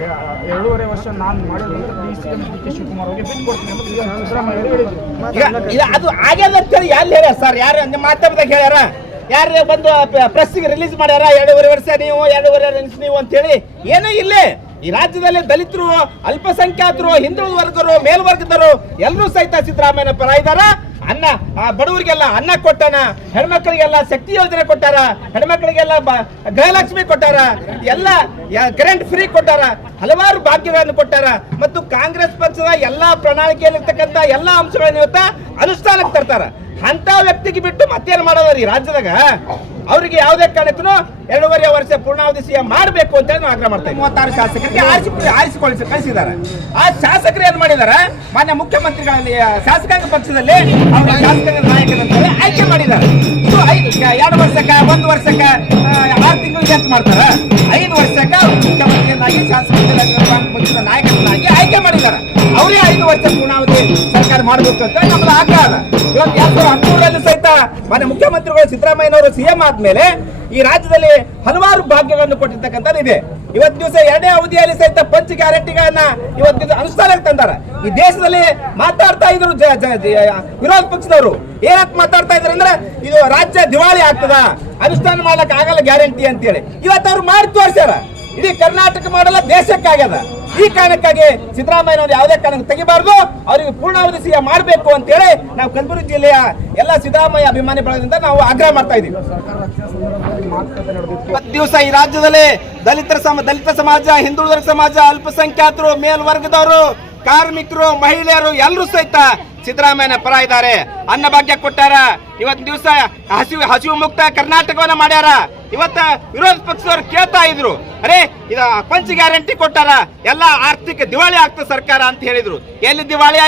2.5 ವರ್ಷ ನಾನು ಮಾಡೋದಂದ್ರೆ DCM DK ಶಿವಕುಮಾರ್ ಅವರಿಗೆ ಬಿಟ್ಟು ಕೊಡ್ತೀನಿ ಅಂತ ಸಿದ್ದರಾಮಯ್ಯ ಹೇಳಿದ್ರು. ಅದು ಆಗ್ಯದ ಅಂತೇಳಿ ಯಾರು ಹೇಳ್ಯಾರ ಸರ್? ಯಾರು ನಿಮ್ಮ ಮಾಧ್ಯಮದಾಗ ಹೇಳ್ಯಾರ? ಯಾರು ಬಂದು ಪ್ರೆಸ್ಗೆ ರಿಲೀಸ್ ಮಾಡ್ಯಾರ 2.5 ವರ್ಷ ನೀವು 2.5 ವರ್ಷ ನೀವು ಅಂತೇಳಿ? ಏನೂ ಇಲ್ಲೇ ಈ ರಾಜ್ಯದಲ್ಲಿ ದಲಿತರು, ಅಲ್ಪಸಂಖ್ಯಾತರು, ಹಿಂದುಳಿದ ವರ್ಗರು, ಮೇಲ್ವರ್ಗದವರು ಎಲ್ಲರೂ ಸಹಿತ ಸಿದ್ದರಾಮಯ್ಯನ ಪರ ಇದ್ದಾರ. ಅನ್ನ ಬಡವರಿಗೆಲ್ಲ ಅನ್ನ ಕೊಟ್ಟಾನ, ಹೆಣ್ಮಕ್ಳಿಗೆಲ್ಲ ಶಕ್ತಿ ಯೋಜನೆ ಕೊಟ್ಟಾರ, ಹೆಣ್ಮಕ್ಳಿಗೆಲ್ಲ ಗೃಹಲಕ್ಷ್ಮಿ ಕೊಟ್ಟಾರ, ಎಲ್ಲ ಕರೆಂಟ್ ಫ್ರೀ ಕೊಟ್ಟಾರ, ಹಲವಾರು ಭಾಗ್ಯಗಳನ್ನು ಕೊಟ್ಟಾರ. ಮತ್ತು ಕಾಂಗ್ರೆಸ್ ಪಕ್ಷದ ಎಲ್ಲಾ ಪ್ರಣಾಳಿಕೆಯಲ್ಲಿರ್ತಕ್ಕಂಥ ಎಲ್ಲಾ ಅಂಶಗಳನ್ನು ಇವತ್ತ ಅನುಷ್ಠಾನಕ್ಕೆ ತರ್ತಾರ. ಅಂತ ವ್ಯಕ್ತಿಗೆ ಬಿಟ್ಟು ಮತ್ತೇನು ಮಾಡೋದ್ರಿ ರಾಜ್ಯದಾಗ? ಅವರಿಗೆ ಯಾವುದೇ ಕಾರಣಕ್ಕೂ 2.5 ವರ್ಷ ಪೂರ್ಣಾವಧಿ ಸಿಎಂ ಮಾಡಬೇಕು ಅಂತ ನಾವು ಆಗ್ರಹ ಮಾಡ್ತಾ ಇದ್ದೀವಿ. 36 ಶಾಸಕರಿಗೆ ಆರಿಸಿಕೊಳ್ಳಿ ಕಳಿಸಿದ್ದಾರೆ. ಆ ಶಾಸಕರು ಏನ್ ಮಾಡಿದ್ದಾರೆ? ಮಾನ್ಯ ಮುಖ್ಯಮಂತ್ರಿಗಳಲ್ಲಿ ಶಾಸಕಾಂಗ ಪಕ್ಷದಲ್ಲಿ ಅವರ ಶಾಸಕಾಂಗ ನಾಯಕರಂತ ಆಯ್ಕೆ ಮಾಡಿದ್ದಾರೆ. ಇದು 2 ವರ್ಷಕ್ಕ 1 ವರ್ಷಕ್ಕ 6 ತಿಂಗಳಿಗೆ ಅಂತ ಮಾಡ್ತಾರ. 5 ವರ್ಷಕ್ಕ ಮುಖ್ಯಮಂತ್ರಿಯನ್ನಾಗಿ ಶಾಸಕಾಂಗ ಪಕ್ಷದ ನಾಯಕರನ್ನಾಗಿ ಆಯ್ಕೆ ಮಾಡಿದ್ದಾರೆ. ಅವರೇ 5 ವರ್ಷ ಪೂರ್ಣಾವಧಿ ಸರ್ಕಾರ ಮಾಡಬೇಕು ಅಂತ ನಮ್ಮದು ಆಗ್ರಹ ಅದ. ಇವತ್ತು 2013 ಸಹಿತ ಮಾನ್ಯ ಮುಖ್ಯಮಂತ್ರಿಗಳು ಸಿದ್ದರಾಮಯ್ಯನವರು ಸಿಎಂ ಆದ್ಮೇಲೆ ಈ ರಾಜ್ಯದಲ್ಲಿ ಹಲವಾರು ಭಾಗ್ಯಗಳನ್ನು ಕೊಟ್ಟಿರ್ತಕ್ಕಂಥದ್ದು ಇದೆ. ಇವತ್ತು ದಿವಸ 2ನೇ ಅವಧಿಯಲ್ಲಿ ಸಹಿತ ಪಂಚ ಗ್ಯಾರಂಟಿಗಳನ್ನ ಇವತ್ತು ಅನುಷ್ಠಾನಕ್ಕೆ ತಂದಾರ. ಈ ದೇಶದಲ್ಲಿ ಮಾತಾಡ್ತಾ ಇದ್ರು ವಿರೋಧ ಪಕ್ಷದವರು ಏನಂತ ಮಾತಾಡ್ತಾ ಇದ್ರು ಅಂದ್ರೆ ಇದು ರಾಜ್ಯ ದಿವಾಳಿ ಆಗ್ತದ, ಅನುಷ್ಠಾನ ಮಾಡ್ಲಕ್ ಆಗಲ್ಲ ಗ್ಯಾರಂಟಿ ಅಂತೇಳಿ. ಇವತ್ತು ಅವ್ರು ಮಾಡಿ ತೋರಿಸ್ಯಾರ. ಇಡೀ ಕರ್ನಾಟಕ ಮಾಡಲ್ಲ, ದೇಶಕ್ಕಾಗ್ಯದ. ಈ ಕಾರಣಕ್ಕಾಗಿ ಸಿದ್ದರಾಮಯ್ಯನವರು ಯಾವುದೇ ಕಾರಣಕ್ಕೆ ತೆಗಿಬಾರ್ದು, ಅವರಿಗೆ ಪೂರ್ಣಾವಧಿ ಸಿಎಂ ಮಾಡಬೇಕು ಅಂತೇಳಿ ನಾವು ಕಲಬುರಗಿ ಜಿಲ್ಲೆಯ ಎಲ್ಲ ಸಿದ್ದರಾಮಯ್ಯ ಅಭಿಮಾನಿ ಬಳಗದಿಂದ ನಾವು ಆಗ್ರಹ ಮಾಡ್ತಾ ಇದ್ದೀವಿ. ದಿವಸ ಈ ರಾಜ್ಯದಲ್ಲಿ ದಲಿತ ಸಮಾಜ, ಹಿಂದುಳಿದ ಸಮಾಜ, ಅಲ್ಪಸಂಖ್ಯಾತರು, ಮೇಲ್ವರ್ಗದವರು, ಕಾರ್ಮಿಕರು, ಮಹಿಳೆಯರು ಎಲ್ಲರೂ ಸಹಿತ ಸಿದ್ದರಾಮಯ್ಯನ ಪರ ಇದ್ದಾರೆ. ಅನ್ನ ಭಾಗ್ಯ ಕೊಟ್ಟಾರ. ಇವತ್ತು ದಿವಸ ಹಸಿವು ಮುಕ್ತ ಕರ್ನಾಟಕವನ್ನ ಮಾಡ್ಯಾರ. ಇವತ್ತ ವಿರೋಧ ಪಕ್ಷದವರು ಕೇಳ್ತಾ ಇದ್ರು, ಅರೆ ಇದ ಪಂಚ ಗ್ಯಾರಂಟಿ ಕೊಟ್ಟಾರ, ಎಲ್ಲ ಆರ್ಥಿಕ ದಿವಾಳಿ ಆಗ್ತದೆ ಸರ್ಕಾರ ಅಂತ ಹೇಳಿದ್ರು. ಎಲ್ಲಿ ದಿವಾಳಿ